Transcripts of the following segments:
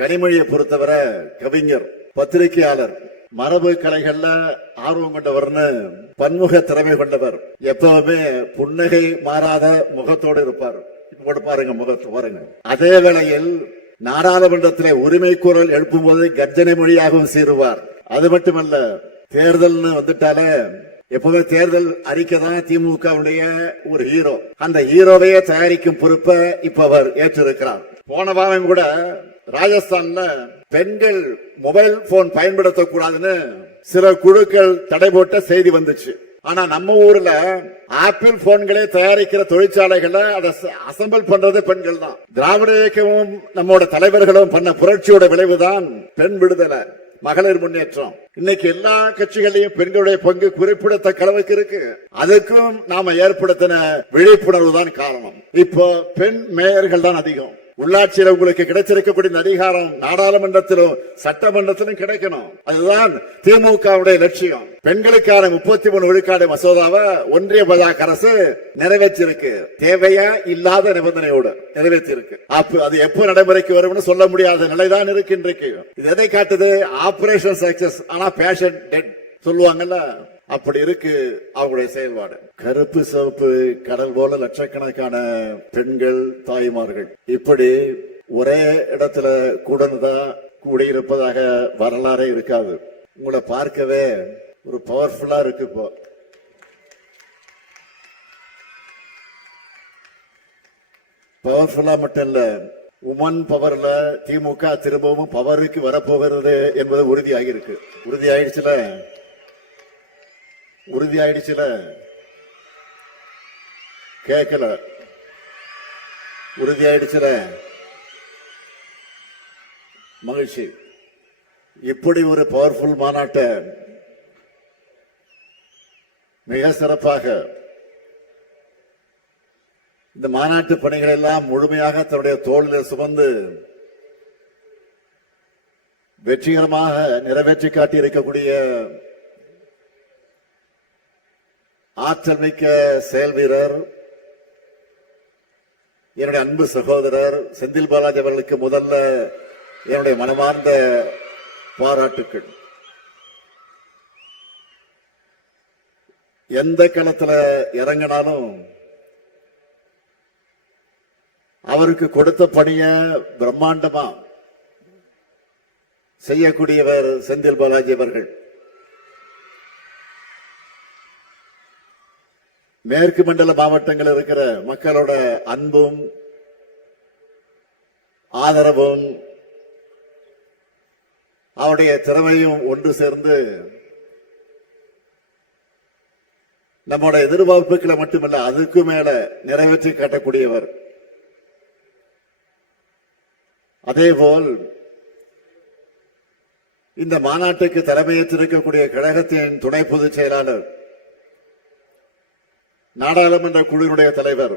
கனிமொழியை பொறுத்தவரை கவிஞர், பத்திரிகையாளர், மரபு கலைகள்ல ஆர்வம் கொண்டவர்னு பன்முக திறமை கொண்டவர். எப்பவுமே புன்னகை மாறாத முகத்தோடு இருப்பார். இப்ப பாருங்க, முகத்து பாருங்க. அதே வேளையில் நாடாளுமன்றத்திலே உரிமை குரல் எழுப்பும் போது கர்ஜனை மொழியாகவும் சீருவார். அது மட்டுமல்ல, தேர்தல்னு வந்துட்டாலே எப்பவுமே தேர்தல் அறிக்கை தான் திமுகவுடைய ஒரு ஹீரோ. அந்த ஹீரோவையே தயாரிக்கும் பொறுப்பை இப்ப அவர் ஏற்றிருக்கிறார். போன வாரம் கூட ராஜஸ்தான்ல பெண்கள் மொபைல் போன் பயன்படுத்தக்கூடாதுன்னு சில குழுக்கள் தடை போட்ட செய்தி வந்துச்சு. ஆனா நம்ம ஊர்ல ஆப்பிள் போன்களே தயாரிக்கிற தொழிற்சாலைகளை அதை அசம்பிள் பண்றது பெண்கள் தான். திராவிட இயக்கமும் நம்மோட தலைவர்களும் பண்ண புரட்சியோட விளைவுதான் பெண் விடுதலை, மகளிர் முன்னேற்றம். இன்னைக்கு எல்லா கட்சிகளையும் பெண்களுடைய பங்கு குறிப்பிடத்தக்க அளவுக்கு இருக்கு. அதுக்கும் நாம ஏற்படுத்தின விழிப்புணர்வு தான் காரணம். இப்போ பெண் மேயர்கள் தான் அதிகம். உள்ளாட்சியில் உங்களுக்கு கிடைச்சிருக்கக்கூடிய அதிகாரம் நாடாளுமன்றத்திலும் சட்டமன்றத்திலும் கிடைக்கணும். அதுதான் திமுகவுடைய லட்சியம். பெண்களுக்கான 33 விழுக்காடு மசோதாவை ஒன்றிய பாஜக அரசு நிறைவேற்றிருக்கு. தேவையா இல்லாத நிபந்தனையோடு நிறைவேற்றிருக்கு. அது எப்போ நடைமுறைக்கு வரும்னு சொல்ல முடியாத நிலைதான் இருக்கு இன்றைக்கு. இது எதை காட்டுது? ஆபரேஷன் சக்சஸ் ஆனா பேஷன் டெட் சொல்லுவாங்கல்ல, அப்படி இருக்கு அவங்களுடைய செயல்பாடு. கருப்பு சிவப்பு கடல் போல லட்சக்கணக்கான பெண்கள், தாய்மார்கள் இப்படி ஒரே இடத்துல கூடியிருப்பதாக வரலாறே இருக்காது. உங்களை பார்க்கவே ஒரு பவர்ஃபுல்லா இருக்கு. இப்போ பவர்ஃபுல்லா மட்டும் இல்ல, உமன் பவர்ல திமுக திரும்பவும் பவருக்கு வரப்போகிறது என்பது உறுதியாகிருக்கு. உறுதியாயிடுச்சுல கேட்கல, உறுதியாயிடுச்சுல மகிழ்ச்சி. இப்படி ஒரு பவர்ஃபுல் மாநாட்டை மிக சிறப்பாக இந்த மாநாட்டு பணிகள் எல்லாம் முழுமையாக தன்னுடைய தோளில் சுமந்து வெற்றிகரமாக நிறைவேற்றி காட்டி இருக்கக்கூடிய ஆற்றல் மிக்க செயல் வீரர், என்னுடைய அன்பு சகோதரர் செந்தில் பாலாஜி அவர்களுக்கு முதல்ல என்னுடைய மனமார்ந்த பாராட்டுக்கள். எந்த களத்துல இறங்கினாலும் அவருக்கு கொடுத்த பணிய பிரம்மாண்டமா செய்யக்கூடியவர் செந்தில் பாலாஜி அவர்கள். மேற்கு மண்டல மாவட்டங்கள் இருக்கிற மக்களோட அன்பும் ஆதரவும் அவருடைய திறமையும் ஒன்று சேர்ந்து நம்மோட எதிர்பார்ப்புகளை மட்டுமல்ல அதுக்கு மேல நிறைவேற்றி காட்டக்கூடியவர். அதேபோல் இந்த மாநாட்டுக்கு தலைமையேற்றிருக்கக்கூடிய கழகத்தின் துணை பொதுச் செயலாளர், நாடாளுமன்ற குழுவினுடைய தலைவர்,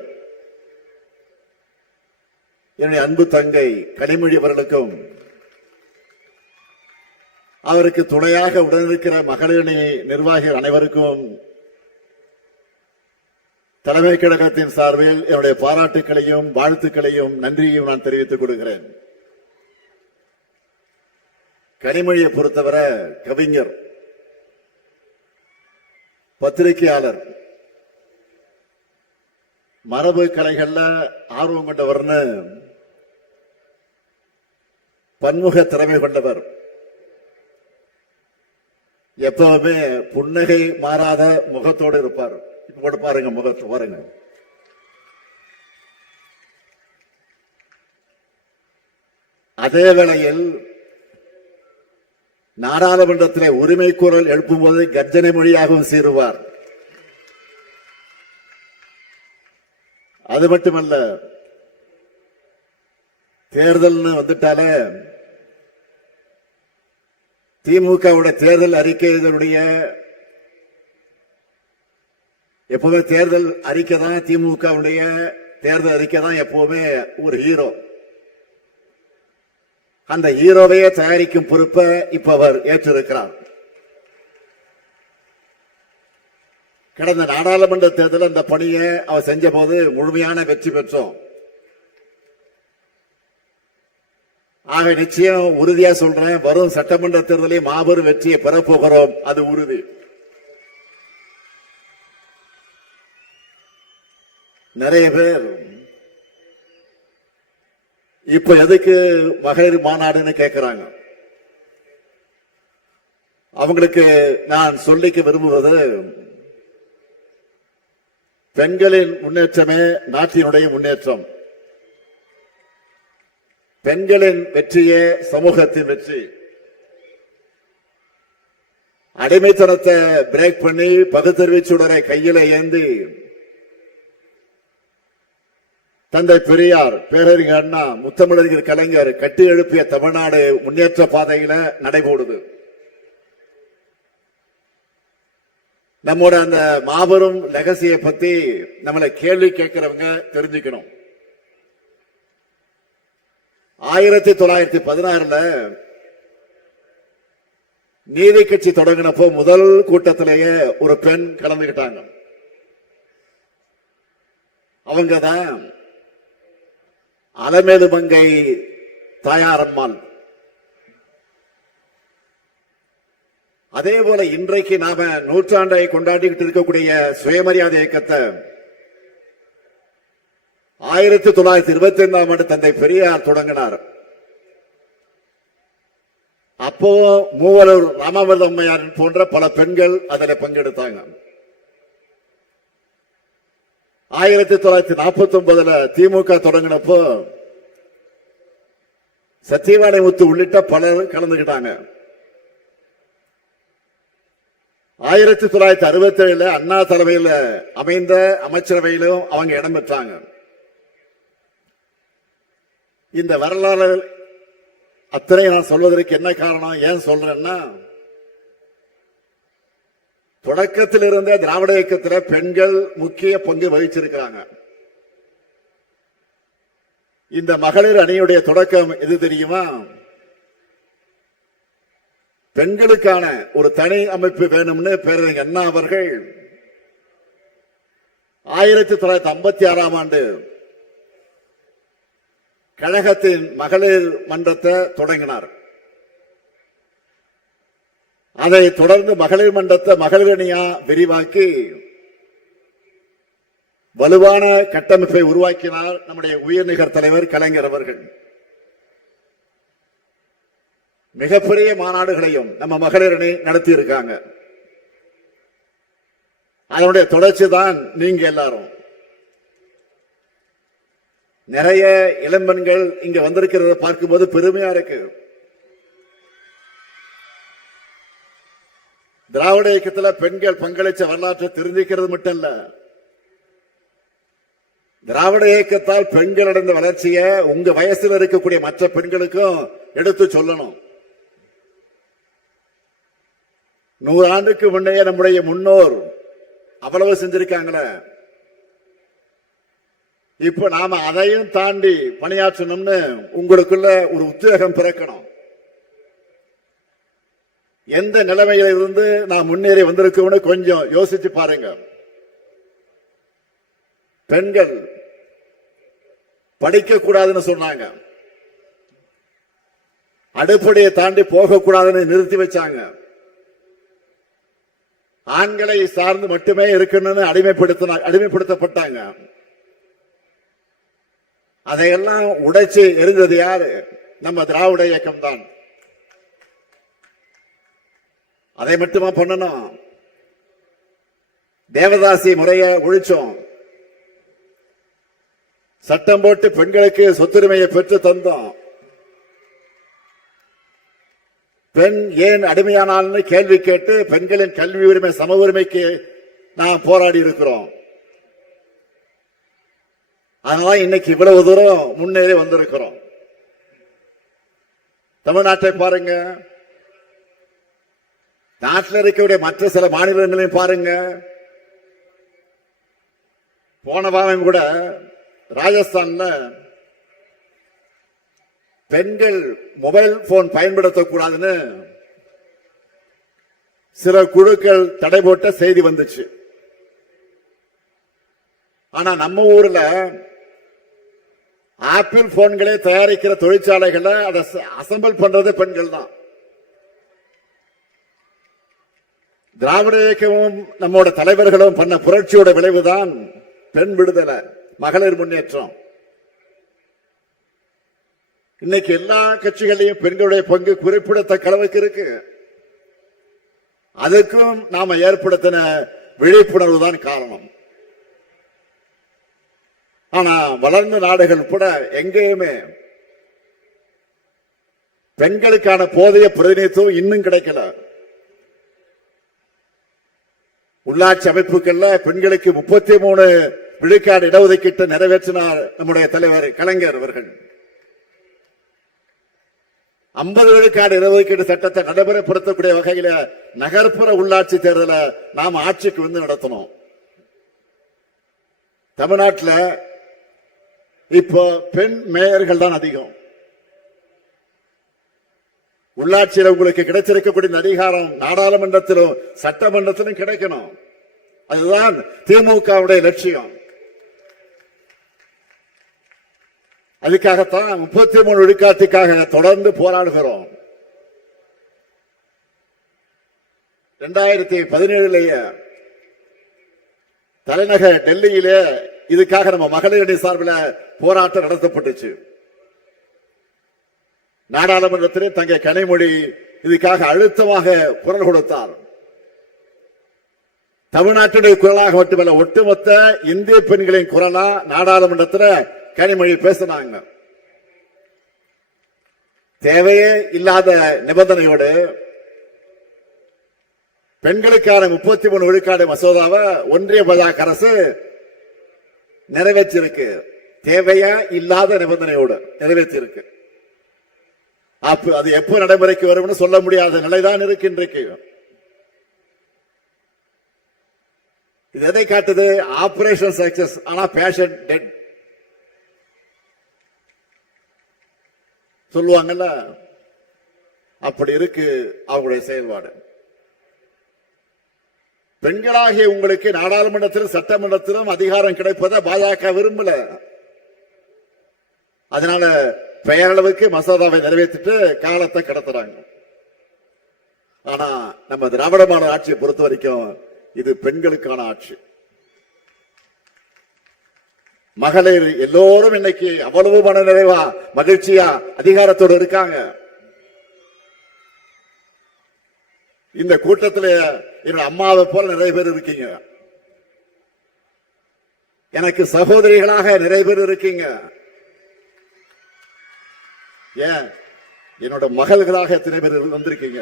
என்னுடைய அன்பு தங்கை கனிமொழி அவர்களுக்கும் அவருக்கு துணையாக உடனிருக்கிற மகளிரணி நிர்வாகிகள் அனைவருக்கும் தலைமை கழகத்தின் சார்பில் என்னுடைய பாராட்டுக்களையும் வாழ்த்துக்களையும் நன்றியையும் நான் தெரிவித்துக் கொள்கிறேன். கனிமொழியை பொறுத்தவரை கவிஞர், பத்திரிகையாளர், மரபு கலைகள்ல ஆர்வம் கொண்டவர்னு பன்முக திறமை கொண்டவர். எப்பவுமே புன்னகை மாறாத முகத்தோடு இருப்பார். இப்ப பாருங்க, முகத்து பாருங்க. அதே வேளையில் நாடாளுமன்றத்திலே உரிமை குரல் எழுப்பும் போது கர்ஜனை மொழியாகவும் சீருவார். அது மட்டுமல்ல, தேர்தல்னு வந்துட்டாலே திமுகவுடைய தேர்தல் அறிக்கைகளுடைய எப்பவுமே தேர்தல் அறிக்கை தான் திமுகவுடைய தேர்தல் அறிக்கை தான் எப்பவுமே ஒரு ஹீரோ. அந்த ஹீரோவையே தயாரிக்கும் பொறுப்பை இப்ப அவர் ஏற்றிருக்கிறார். கடந்த நாடாளுமன்ற தேர்தலில் அந்த பணியை அவர் செஞ்ச போது முழுமையான வெற்றி பெற்றோம். ஆக நிச்சயம் உறுதியா சொல்றேன், வரும் சட்டமன்ற தேர்தலில் மாபெரும் வெற்றியை பெறப்போகிறோம், அது உறுதி. நிறைய பேர் இப்ப எதுக்கு மகளிர் மாநாடுன்னு கேட்கிறாங்க. அவங்களுக்கு நான் சொல்லிக்க விரும்புவது, பெண்களின் முன்னேற்றமே நாட்டினுடைய முன்னேற்றம். பெண்களின் வெற்றியே சமூகத்தின் வெற்றி. அடிமைத்தனத்தை பிரேக் பண்ணி பகுத்தறிவுச்சுடரை கையில ஏந்தி தந்தை பெரியார், பேரறிஞர் அண்ணா, முத்தமிழறிஞர் கலைஞர் கட்டி எழுப்பிய தமிழ்நாடு முன்னேற்ற பாதையில நடைபோடுது. நம்மோட அந்த மாபெரும் லெகசியை பத்தி நம்மளை கேள்வி கேட்கிறவங்க தெரிஞ்சுக்கணும். 1916 நீதி கட்சி தொடங்கினப்போ முதல் கூட்டத்திலேயே ஒரு பெண் கலந்துகிட்டாங்க. அவங்கதான் அலமேலு மங்கை தாயாரம்மாள். அதே போல இன்றைக்கு நாம நூற்றாண்டை கொண்டாடிக்கிட்டு இருக்கக்கூடிய சுயமரியாதை இயக்கத்தை 1925 தந்தை பெரியார் தொடங்கினார். அப்போ மூவலூர் ராமாமிர்த அம்மையார் போன்ற பல பெண்கள் அதில் பங்கெடுத்தாங்க. 1949 திமுக தொடங்கினப்போ சத்தியவாணி முத்து உள்ளிட்ட பலர் கலந்துகிட்டாங்க. 1967 அண்ணா தலைமையில் அமைந்த அமைச்சரவையிலும் அவங்க இடம் பெற்றாங்க. இந்த வரலாறு அத்தனை நான் சொல்வதற்கு என்ன காரணம், ஏன் சொல்றேன்னா, தொடக்கத்தில் இருந்த திராவிட இயக்கத்தில் பெண்கள் முக்கிய பங்கு வகிச்சிருக்கிறாங்க. இந்த மகளிர் அணியுடைய தொடக்கம் எது தெரியுமா? பெண்களுக்கான ஒரு தனி அமைப்பு வேணும்னு பேரறிஞர் அண்ணா அவர்கள் 1956 கழகத்தின் மகளிர் மன்றத்தை தொடங்கினார். அதை தொடர்ந்து மகளிர் மன்றத்தை மகளிர் அணியா விரிவாக்கி வலுவான கட்டமைப்பை உருவாக்கினார் நம்முடைய உயர்நிகர் தலைவர் கலைஞர் அவர்கள். மிகப்பெரிய மாநாடுகளையும் நம்ம மகளிர் அணி நடத்தி இருக்காங்க. அதனுடைய தொடர்ச்சி தான் நீங்க எல்லாரும். நிறைய இளம்பெண்கள் இங்க வந்திருக்கிறத பார்க்கும்போது பெருமையா இருக்கு. திராவிட இயக்கத்தில் பெண்கள் பங்களிச்ச வரலாற்றை தெரிஞ்சுக்கிறது மட்டும் இல்ல, திராவிட இயக்கத்தால் பெண்கள் அடைந்த வளர்ச்சியை உங்க வயசில் இருக்கக்கூடிய மற்ற பெண்களுக்கும் எடுத்து சொல்லணும். 100 ஆண்டுக்கு முன்னே நம்முடைய முன்னோர் அவ்வளவு செஞ்சிருக்காங்களே, இப்ப நாம அதையும் தாண்டி பணியாற்றணும்னு உங்களுக்குள்ள ஒரு உத்வேகம் பிறக்கணும். எந்த நிலைமையில இருந்து நான் முன்னேறி வந்திருக்கோம்னு கொஞ்சம் யோசிச்சு பாருங்க. பெண்கள் படிக்க கூடாதுன்னு சொன்னாங்க, அடிப்படையை தாண்டி போக கூடாதுன்னு நிறுத்தி வச்சாங்க. ஆண்களை சார்ந்து மட்டுமே இருக்கணும்னு அடிமைப்படுத்தப்பட்டாங்க. அதையெல்லாம் உடைச்சு எரிந்தது யாரு? நம்ம திராவிட இயக்கம் தான். அதை மட்டுமா பண்ணணும்? தேவதாசி முறையை ஒழிச்சோம். சட்டம் போட்டு பெண்களுக்கு சொத்துரிமையை பெற்று தந்தோம். பெண் ஏன் அடிமையானால்னு கேள்வி கேட்டு பெண்களின் கல்வி உரிமை சம உரிமைக்கு நாம் போராடி இருக்கிறோம். அதனால இன்னைக்கு இவ்வளவு தூரம் முன்னேறி வந்திருக்கிறோம். தமிழ்நாட்டை பாருங்க, நாட்டில் இருக்கக்கூடிய மற்ற சில மாநிலங்களையும் பாருங்க. போன வாரம் கூட ராஜஸ்தான்ல பெண்கள் மொபைல் போன் பயன்படுத்தக்கூடாதுன்னு சில குழுக்கள் தடை போட்ட செய்தி வந்துச்சு. ஆனா நம்ம ஊர்ல ஆப்பிள் போன்களை தயாரிக்கிற தொழிற்சாலைகளை அதை அசம்பிள் பண்றது பெண்கள் தான். திராவிட இயக்கமும் நம்மோட தலைவர்களும் பண்ண புரட்சியோட விளைவுதான் பெண் விடுதலை, மகளிர் முன்னேற்றம். இன்னைக்கு எல்லா கட்சிகளையும் பெண்களுடைய பங்கு குறிப்பிடத்தக்க அளவுக்கு இருக்கு. அதுக்கும் நாம ஏற்படுத்தின விழிப்புணர்வு தான் காரணம். ஆனா வளர்ந்த நாடுகள் கூட எங்கேயுமே பெண்களுக்கான போதிய பிரதிநிதித்துவம் இன்னும் கிடைக்கல. உள்ளாட்சி அமைப்புகள்ல பெண்களுக்கு 33 விழுக்காடு இடஒதுக்கீட்டு நிறைவேற்றினார் நம்முடைய தலைவர் கலைஞர் அவர்கள். 50 விழுக்காடு இடஒதுக்கீடு சட்டத்தை நடைமுறைப்படுத்தக்கூடிய வகையில நகர்ப்புற உள்ளாட்சி தேர்தலை நாம் ஆட்சிக்கு வந்து நடத்தணும். தமிழ்நாட்டில் இப்போ பெண் மேயர்கள் தான் அதிகம். உள்ளாட்சியில் உங்களுக்கு கிடைச்சிருக்கக்கூடிய அதிகாரம் நாடாளுமன்றத்திலும் சட்டமன்றத்திலும் கிடைக்கணும். அதுதான் திமுகவுடைய லட்சியம். அதுக்காகத்தான் 33 விழுக்காட்டுக்காக தொடர்ந்து போராடுகிறோம். 2017 தலைநகர் டெல்லியிலே இதுக்காக நம்ம மகளிரணி சார்பில் போராட்டம் நடத்தப்பட்டுச்சு. நாடாளுமன்றத்திலே தங்க கனிமொழி இதுக்காக அழுத்தமாக குரல் கொடுத்தார். தமிழ்நாட்டுடைய குரலாக மட்டுமல்ல, ஒட்டுமொத்த இந்திய பெண்களின் குரலா நாடாளுமன்றத்தில் கனிமொழி பேசினாங்க. தேவையே இல்லாத நிபந்தனையோடு பெண்களுக்கான 33 விழுக்காடு மசோதாவை ஒன்றிய பாஜக அரசு நிறைவேற்றிருக்கு. தேவையா இல்லாத நிபந்தனையோடு நிறைவேற்றிருக்கு. அது எப்போ நடைமுறைக்கு வரும் சொல்ல முடியாத நிலைதான் இருக்கு இன்றைக்கு. இது எதை காட்டுது? ஆபரேஷன் சக்சஸ், ஆனா பேஷன் டெட் சொல்லுவாங்கல்ல, அப்படி இருக்கு அவங்களுடைய செயல்பாடு. பெண்களாகிய உங்களுக்கு நாடாளுமன்றத்திலும் சட்டமன்றத்திலும் அதிகாரம் கிடைப்பதை பாஜக விரும்பல. அதனால பெயரளவுக்கு மசோதாவை நிறைவேற்றிட்டு காலத்தை கடத்துறாங்க. ஆனா நம்ம திராவிட மாடல் ஆட்சியை பொறுத்த வரைக்கும் இது பெண்களுக்கான ஆட்சி. மகளிர் எல்லோரும் இன்னைக்கு அவ்வளவு மன நிறைவா மகிழ்ச்சியா அதிகாரத்தோடு இருக்காங்க. இந்த கூட்டத்தில் என்னோட அம்மாவை போல நிறைய பேர் இருக்கீங்க. எனக்கு சகோதரிகளாக நிறைய பேர் இருக்கீங்க. ஏன் என்னோட மகள்களாக எத்தனை பேர் வந்திருக்கீங்க.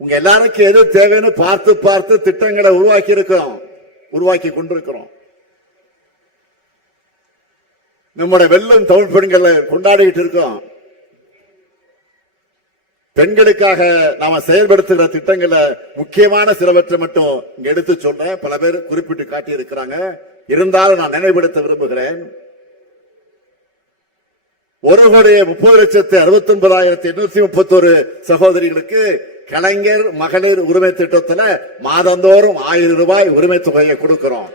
உங்க எல்லாருக்கும் எது தேவைன்னு பார்த்து பார்த்து திட்டங்களை உருவாக்கி கொண்டிருக்கிறோம். நம்முடைய வெல்லும் தமிழ் பெண்களை கொண்டாடிட்டு இருக்கோம். பெண்களுக்காக நாம செயல்படுத்துகிற திட்டங்களை முக்கியமான சிலவற்றை மட்டும் இங்க எடுத்து சொல்றேன். பல பேர் குறிப்பிட்டு காட்டி இருக்கிறாங்க. இருந்தாலும் நான் நினைவுபடுத்த விரும்புகிறேன். 1,30,69,831 சகோதரிகளுக்கு கலைஞர் மகளிர் உரிமை திட்டத்தில் மாதந்தோறும் 1000 ரூபாய் உரிமை தொகையை கொடுக்கிறோம்.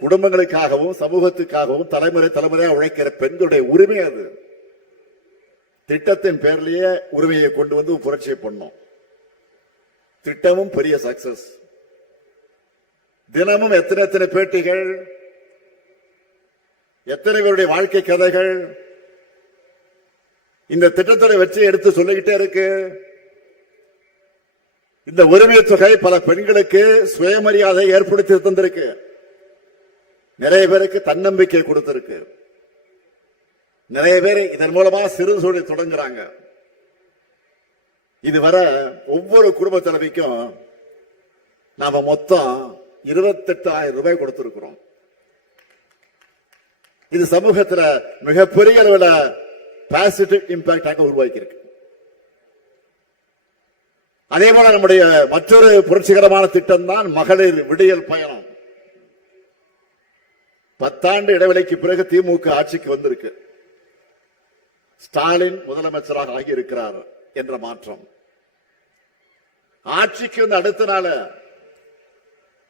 குடும்பங்களுக்காகவும் சமூகத்துக்காகவும் தலைமுறையாக உழைக்கிற பெண்களுடைய உரிமை அது. திட்டத்தின் பேர்லயே உரிமையை கொண்டு வந்து புரட்சியை பண்ணோம். திட்டமும் பெரிய சக்சஸ். தினமும் எத்தனை பேட்டிகள், எத்தனை பேருடைய வாழ்க்கை கதைகள் இந்த திட்டத்தோட வெற்றியை எடுத்து சொல்லிக்கிட்டே இருக்கு. இந்த உரிமை தொகை பல பெண்களுக்கு சுயமரியாதை ஏற்படுத்தி தந்திருக்கு. நிறைய பேருக்கு தன்னம்பிக்கை கொடுத்திருக்கு. நிறைய பேர் இதன் மூலமா சிறு தொழில் தொடங்குறாங்க. இதுவரை ஒவ்வொரு குடும்ப தலைவிக்கும் நாம மொத்தம் 28,000 ரூபாய் கொடுத்திருக்கிறோம். இது சமூகத்தில் மிகப்பெரிய அளவில் பாசிட்டிவ் இம்பாக்டாக உருவாக்கி இருக்கு. அதே போல நம்முடைய மற்றொரு புரட்சிகரமான திட்டம் தான் மகளிர் விடியல் பயணம். 10 ஆண்டு இடைவெளிக்கு பிறகு திமுக ஆட்சிக்கு வந்திருக்கு. ஸ்டாலின் முதலமைச்சராக ஆகியிருக்கிறார் என்ற மாற்றம். ஆட்சிக்கு வந்து அடுத்த நாள்